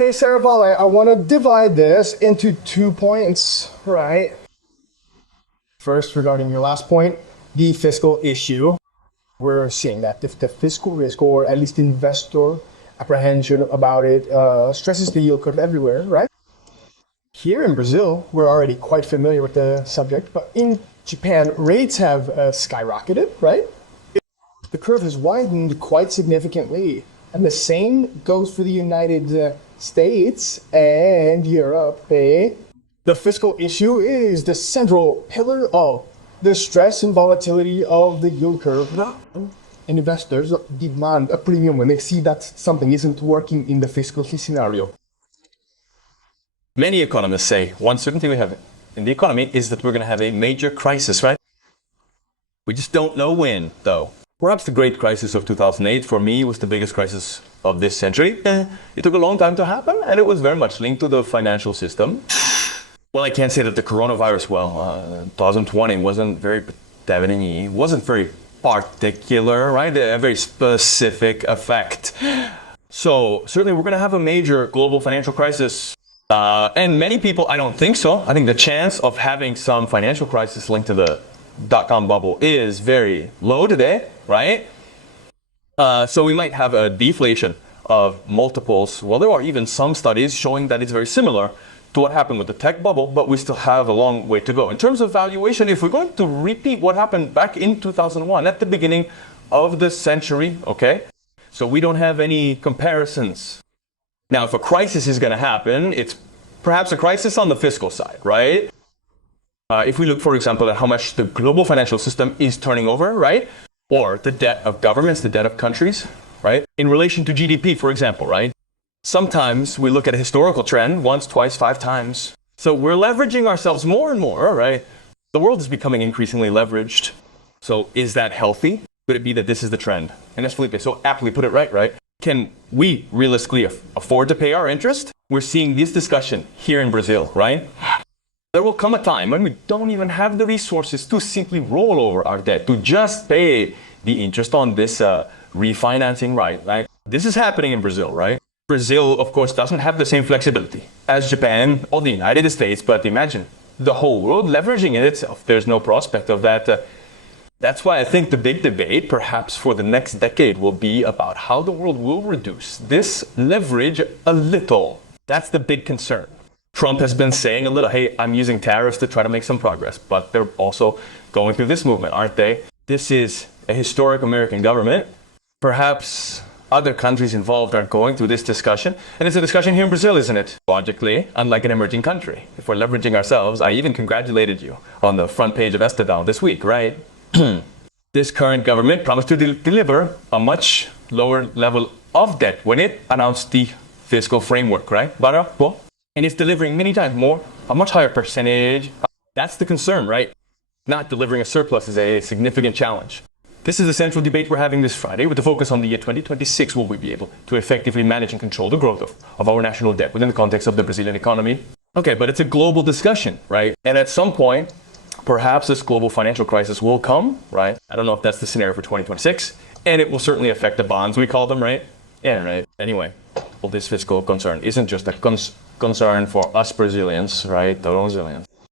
Hey, Sarah Vale, I want to divide this into 2 points, right? First, regarding your last point, the fiscal issue. We're seeing that the fiscal risk, or at least investor apprehension about it, stresses the yield curve everywhere, right? Here in Brazil, we're already quite familiar with the subject, but in Japan, rates have skyrocketed, right? The curve has widened quite significantly, and the same goes for the United States and Europe. The fiscal issue is the central pillar of the stress and volatility of the yield curve. And investors demand a premium when they see that something isn't working in the fiscal scenario. Many economists say one certainty we have in the economy is that we're going to have a major crisis, right? We just don't know when, though. Perhaps the great crisis of 2008 for me was the biggest crisis of this century. It took a long time to happen, and it was very much linked to the financial system. Well, I can't say that the coronavirus, 2020 wasn't very particular, right? A very specific effect. So certainly we're going to have a major global financial crisis. And many people, I don't think so. I think the chance of having some financial crisis linked to the dot-com bubble is very low today, right? So we might have a deflation of multiples. Well, there are even some studies showing that it's very similar to what happened with the tech bubble, but we still have a long way to go. In terms of valuation, if we're going to repeat what happened back in 2001, at the beginning of the century, okay? So we don't have any comparisons. Now, if a crisis is going to happen, it's perhaps a crisis on the fiscal side, right? If we look, for example, at how much the global financial system is turning over, right? Or the debt of governments, the debt of countries, right? In relation to GDP, for example, right? Sometimes we look at a historical trend, once, twice, 5 times. So we're leveraging ourselves more and more, right? The world is becoming increasingly leveraged. So is that healthy? Could it be that this is the trend? And as Felipe so aptly put it right? Can we realistically afford to pay our interest? We're seeing this discussion here in Brazil, right? There will come a time when we don't even have the resources to simply roll over our debt, to just pay the interest on this refinancing, right? This is happening in Brazil, right? Brazil, of course, doesn't have the same flexibility as Japan or the United States, but imagine the whole world leveraging it itself. There's no prospect of that. That's why I think the big debate, perhaps for the next decade, will be about how the world will reduce this leverage a little. That's the big concern. Trump has been saying a little, hey, I'm using tariffs to try to make some progress, but they're also going through this movement, aren't they? This is a historic American government. Perhaps other countries involved are going through this discussion, and it's a discussion here in Brazil, isn't it? Logically, unlike an emerging country. If we're leveraging ourselves, I even congratulated you on the front page of Estadão this week, right? This current government promised to deliver a much lower level of debt when it announced the fiscal framework, right? And it's delivering many times more, a much higher percentage. That's the concern, right? Not delivering a surplus is a significant challenge. This is the central debate we're having this Friday, with the focus on the year 2026. Will we be able to effectively manage and control the growth of our national debt within the context of the Brazilian economy? Okay, but it's a global discussion, right? And at some point, perhaps this global financial crisis will come, right? I don't know if that's the scenario for 2026, and it will certainly affect the bonds, we call them, right? Yeah, right. Anyway, well, this fiscal concern isn't just a concern for us Brazilians, right? The Brazilians.